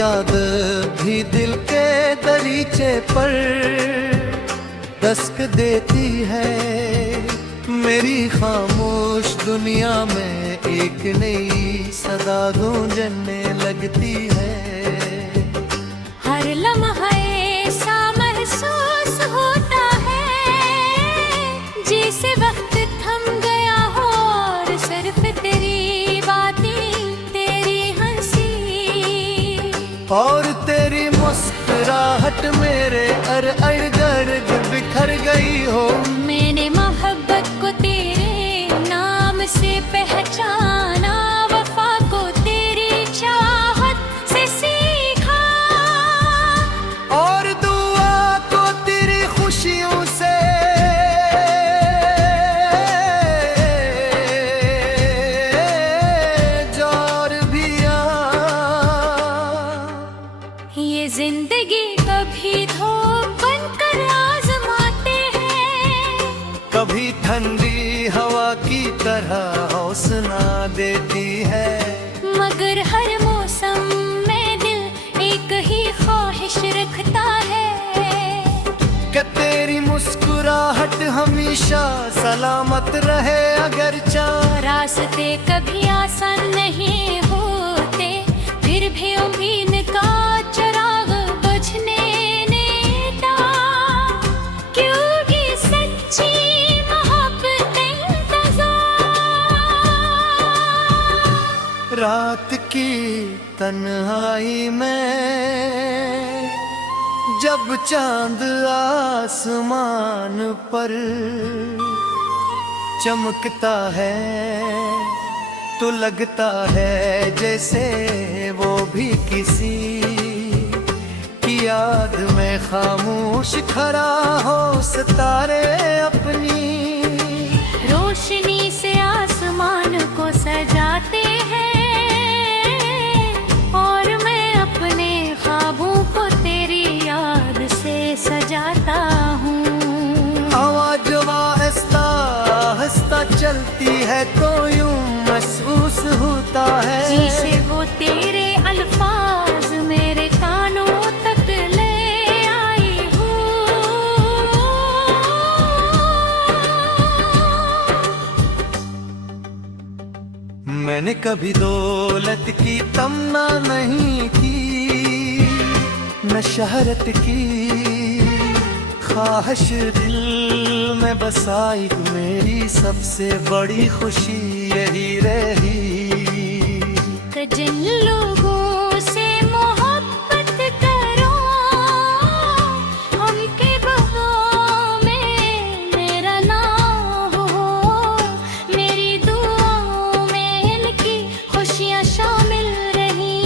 याद भी दिल के दरीचे पर दस्तक देती है। मेरी खामोश दुनिया में एक नई सदा गूंजने लगती है। हर लम्हा ऐसा महसूस होता है जैसे वक्त थम गया हो और सिर्फ तेरी बातें, तेरी हंसी और तेरी मुस्कुराहट मेरे अर्द गिर्द बिखर गई हो। मैंने मोहब्बत को तेरे नाम से पहचाना, वफा को तेरी चाहत से सीखा और दुआ को तेरी खुशियों से। जोर भी ये जिंदगी कभी धूप बनकर आजमाते हैं, कभी ठंडी हवा की तरह हौसला देती है। मगर हर मौसम में दिल एक ही ख्वाहिश रखता है कि तेरी मुस्कुराहट हमेशा सलामत रहे। अगर चाह रास्ते कभी आसान नहीं होते, फिर भी उम्मीद का चिराग बुझने देता, क्योंकि सच्ची मोहब्बत रात की तन्हाई में जब चांद आसमान पर चमकता है तो लगता है जैसे वो भी किसी की याद में खामोश खड़ा हो। सितारे अपनी रोशनी से आसमान को सजाते हैं और मैं अपने ख्वाबों को तेरी याद से सजाता हूँ। आवाज आहिस्ता आहिस्ता चलती है तो यूं महसूस होता है जैसे वो तेरे अल्फाज मेरे कानों तक ले आई हूँ। मैंने कभी दौलत की तमन्ना नहीं की, न शहरत की ख्वाहिश दिल में बसाई। मेरी सबसे बड़ी खुशी यही रही कि जिन लोगों से मोहब्बत करो उनके बहाव में मेरा नाम हो। मेरी दुआओं में इनकी खुशियाँ शामिल रही।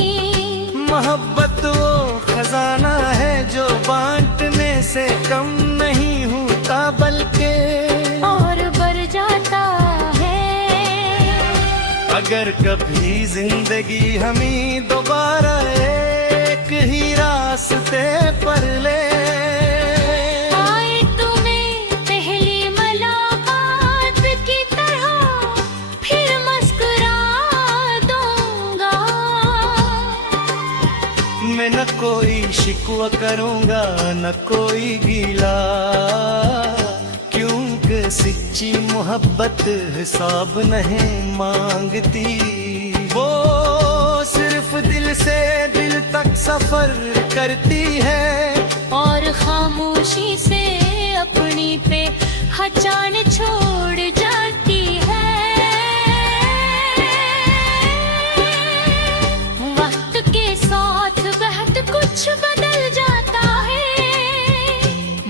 मोहब्बत वो खजाना है जो बांटने से कम नहीं होता बल्कि और बढ़ जाता है। अगर कभी जिंदगी हमें दोबारा एक ही रास्ते पर ले आए तुम्हें पहली मुलाकात की तरह फिर मुस्कुरा दूंगा। मैं न कोई शिकवा करूंगा न कोई गिला, क्योंकि सच्ची मोहब्बत हिसाब नहीं मांगती। वो सिर्फ दिल से दिल तक सफर करती है और खामोशी से अपनी पहचान छोड़ जाती है। वक्त के साथ बहुत कुछ बदल जाता है।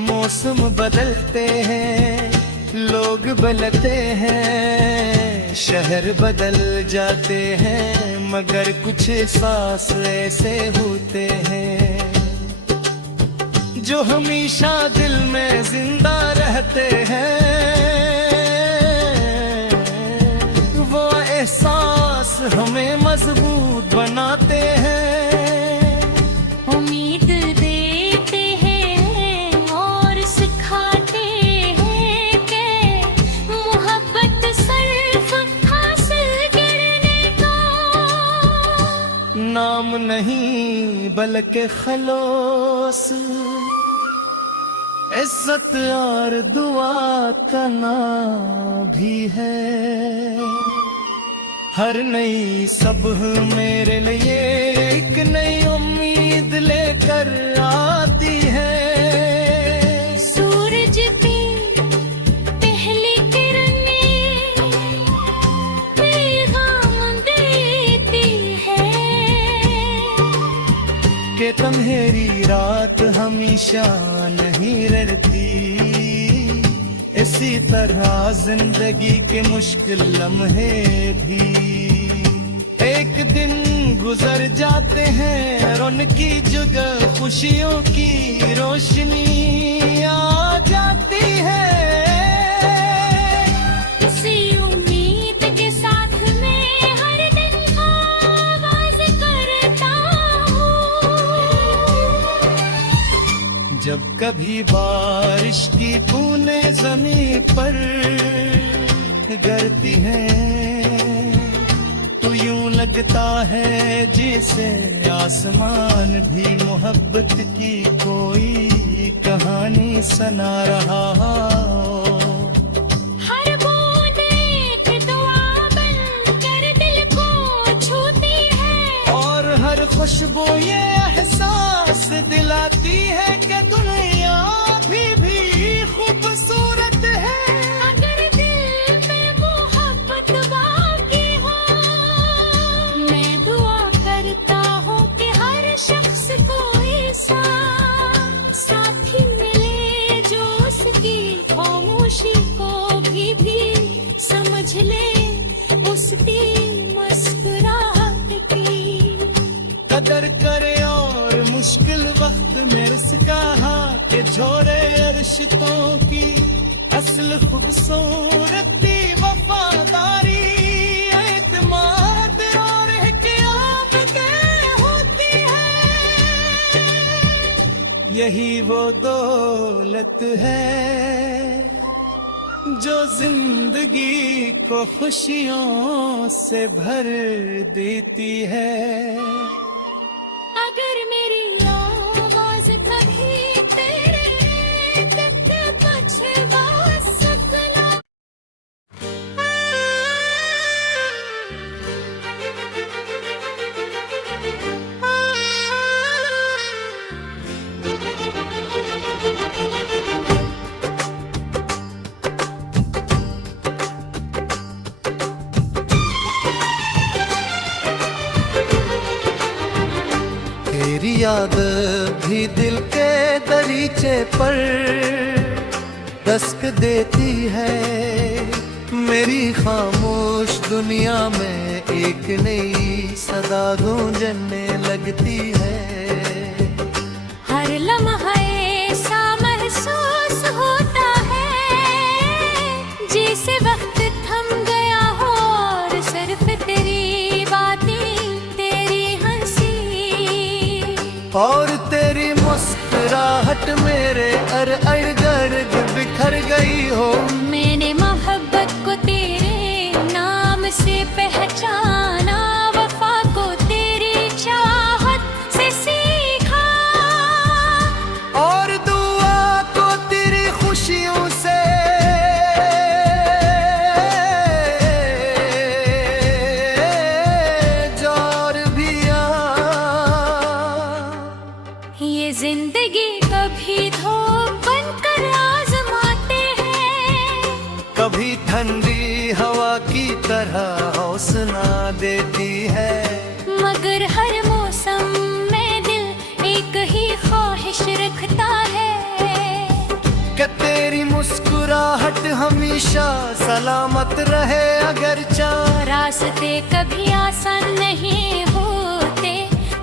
मौसम बदलते हैं, लोग बदलते हैं, शहर बदल जाते हैं, मगर कुछ एहसास ऐसे होते हैं जो हमेशा दिल में जिंदा रहते हैं। वो एहसास हमें मजबूत बनाते हैं, उम्मीद देते हैं और सिखाते हैं कि मोहब्बत सिर्फ हासिल करने का नाम नहीं फलक खलोस इज्जत और दुआ का नाम भी है। हर नई सुबह मेरे लिए एक नई उम्मीद लेकर आती है। सूरज की पहली किरणें पैगाम देती है कि तन्हेरी रात हमेशा नहीं रहती। इसी तरह जिंदगी के मुश्किल लम्हे भी एक दिन गुजर जाते हैं और उनकी जगह खुशियों की रोशनी आ जाती है। इसी उम्मीद के साथ मैं हर दिन आवाज करता हूँ। जब कभी बारिश की बूंदें ज़मीन पर गिरती हैं तो यूं लगता है जैसे आसमान भी मोहब्बत की कोई कहानी सुना रहा हो। हर बूंद एक दुआ बनकर दिल को छूती है और हर खुशबू ये एहसास दिलाती है कि दुनिया भी खूबसूरत है। अगर दिल में मोहब्बत बाकी हो मैं दुआ करता हूँ कि हर शख्स को ऐसा साथी मिले जो उसकी खामोशी को भी समझ ले, उसकी मुस्कुराहट की कदर करे और मुश्किल वक्त में उसका हाथ झोरे रिश्तों की असल खूबसूरती वफादारी एतमाद और क़यामत होती है। यही वो दौलत है जो जिंदगी को खुशियों से भर देती है। अगर मेरी आवाज कभी तेरे तक पहुंचवा सकना तेरी याद भी दिल के दरीचे पर दस्तक देती है। मेरी खामोश दुनिया में एक नई सदा गूंजने लगती है। हर लम्हा ऐसा महसूस होता है जैसे वक्त थम गया हो और सिर्फ तेरी बातें तेरी हंसी और तेरी मुस्कुराहट मेरे इर्द-गिर्द बिखर गई हो। मैंने मोहब्बत को तेरे नाम से पहचाना, वफा को तेरी चाहत से सीखा और दुआ को तेरी खुशियों से। जोर भी ये जिंदगी कभी धूप बनकर आजमाते हैं, कभी ठंडी हवा की तरह हौसला देती है। मगर हर मौसम में दिल एक ही ख्वाहिश रखता है कि तेरी मुस्कुराहट हमेशा सलामत रहे। अगर चाह रास्ते कभी आसान नहीं होते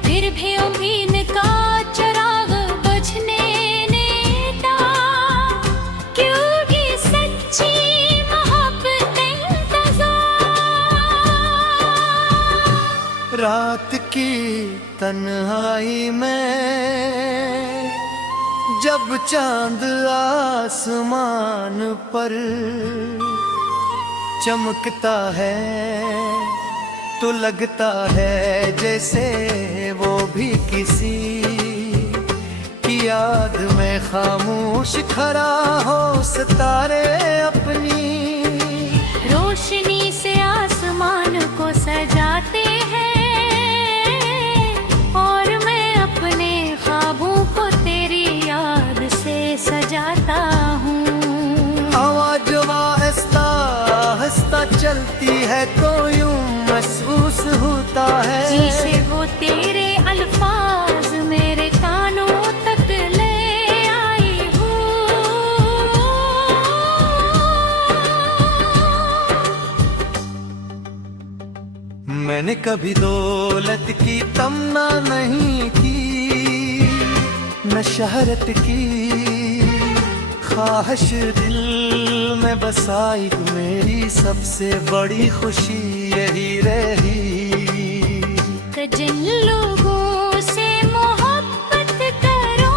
फिर भी उम्मीद का चिराग बुझने देता, क्योंकि सच्ची मोहब्बत रात की तन्हाई में जब चांद आसमान पर चमकता है तो लगता है जैसे वो भी किसी की याद में खामोश खड़ा हो सितारे अपनी रोशनी से आसमान को सजाते हैं और मैं अपने ख्वाबों को तेरी याद से सजाता हूँ। आवाज आहिस्ता आहिस्ता चलती है तो यूं महसूस होता है जैसे वो तेरे अल्फाज मेरे कानों तक ले आई हूँ। मैंने कभी दौलत की तमन्ना नहीं की न शहरत की ख्वाहिश दिल में बसाई मेरी सबसे बड़ी खुशी यही रही कि जिन लोगों से मोहब्बत करो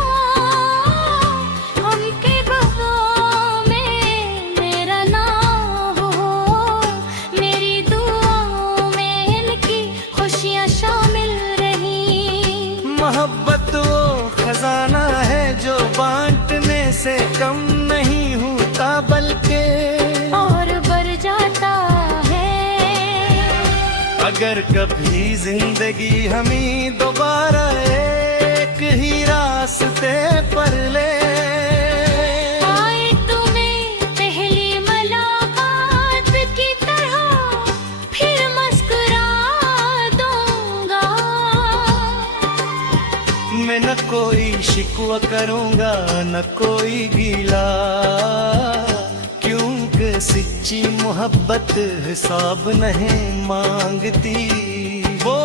उनके बगावों में मेरा नाम हो, मेरी दुआओं में इनकी खुशियाँ शामिल रही। मोहब्बत वो खजाना है जो बांटने से कम नहीं होता बल्कि और बढ़ जाता है। अगर कभी जिंदगी हमें दोबारा एक ही रास्ते पर ले आए तुम्हें पहली मुलाकात की तरह फिर मुस्कुरा दूंगा। मैं न कोई शिकवा करूंगा न कोई गिला क्योंकि सच्ची मोहब्बत हिसाब नहीं मांगती वो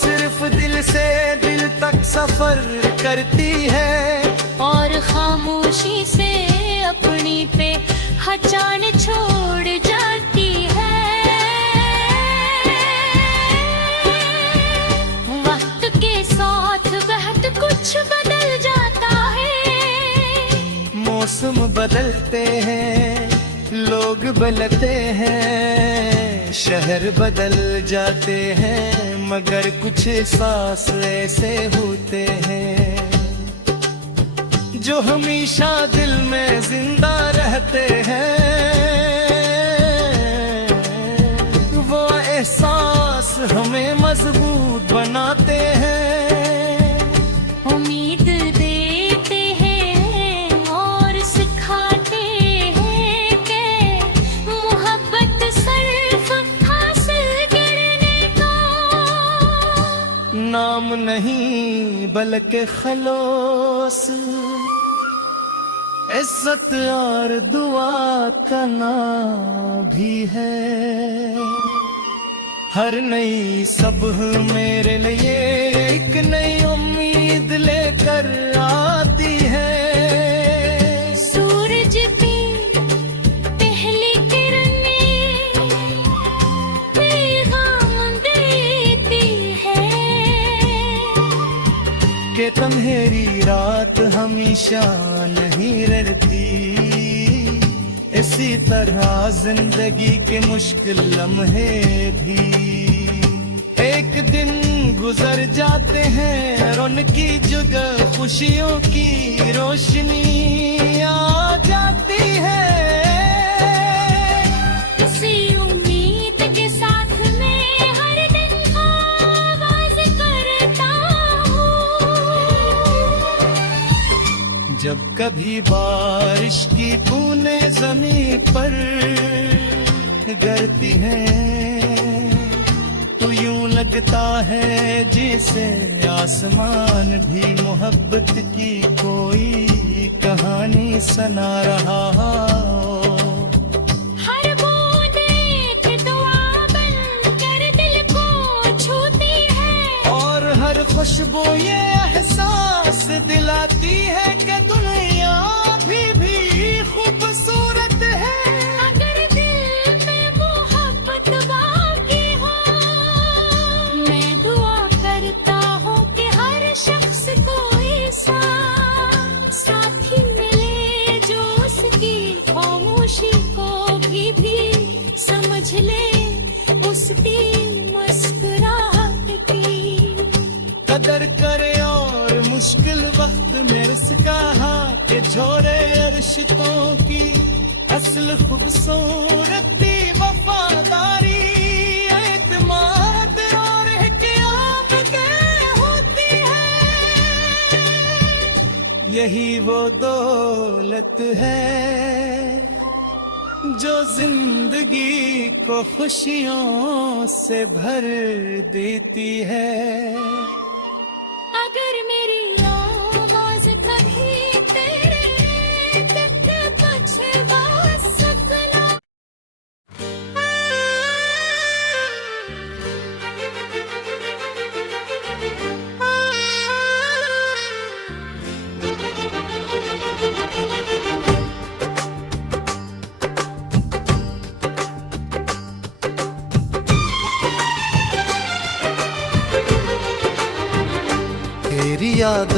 सिर्फ दिल से दिल तक सफर करती है और खामोशी से अपनी पहचान छोड़ जाती है। वक्त के साथ बहुत कुछ बदल जाता है। मौसम बदलते हैं लोग बदलते हैं शहर बदल जाते हैं मगर कुछ एहसास ऐसे होते हैं जो हमेशा दिल में जिंदा रहते हैं वो एहसास हमें मजबूत बनाते हैं उम्मीद देते हैं और सिखाते हैं कि मोहब्बत सिर्फ हासिल करने का नाम नहीं बल्कि खलोस इज्जत और दुआ का नाम भी है हर नई सुबह मेरे लिए एक नई उम्मीद लेकर आती है सूरज की पहली किरणें पैगाम देती है कि तुम्हारी रात हमेशा नहीं रहती इसी तरह जिंदगी के मुश्किल लम्हे भी एक दिन गुजर जाते हैं और उनकी जगह खुशियों की रोशनी आ जाती है इसी उम्मीद के साथ मैं हर दिन आवाज करता हूँ जब कभी बारिश की बूंदें जमीन पर गिरती हैं तो यूं लगता है जैसे आसमान भी मोहब्बत की कोई कहानी सुना रहा हो हर बूंद एक दुआ बनकर दिल को छूती है और हर खुशबू ये एहसास दिलाती है कि दुनिया भी खूबसूरत है अगर दिल में मोहब्बत बाकी हो मैं दुआ करता हूँ कि हर शख्स को ऐसा साथी मिले जो उसकी खामोशी को भी समझ ले उसकी कहा कि झोरे अरशतों की असल खूबसूरती वफादारी एतमाद और इहतियाम के होती है। यही वो दौलत है जो जिंदगी को खुशियों से भर देती है। अगर मेरी आवाज कभी तेरे तक पहुंचवा सकना, तेरी याद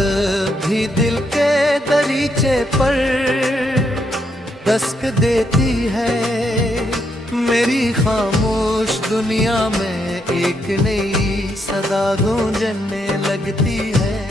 भी दिल के दरीचे पर दस्तक देती है। मेरी खामोश दुनिया में एक नई सदा गूंजने लगती है।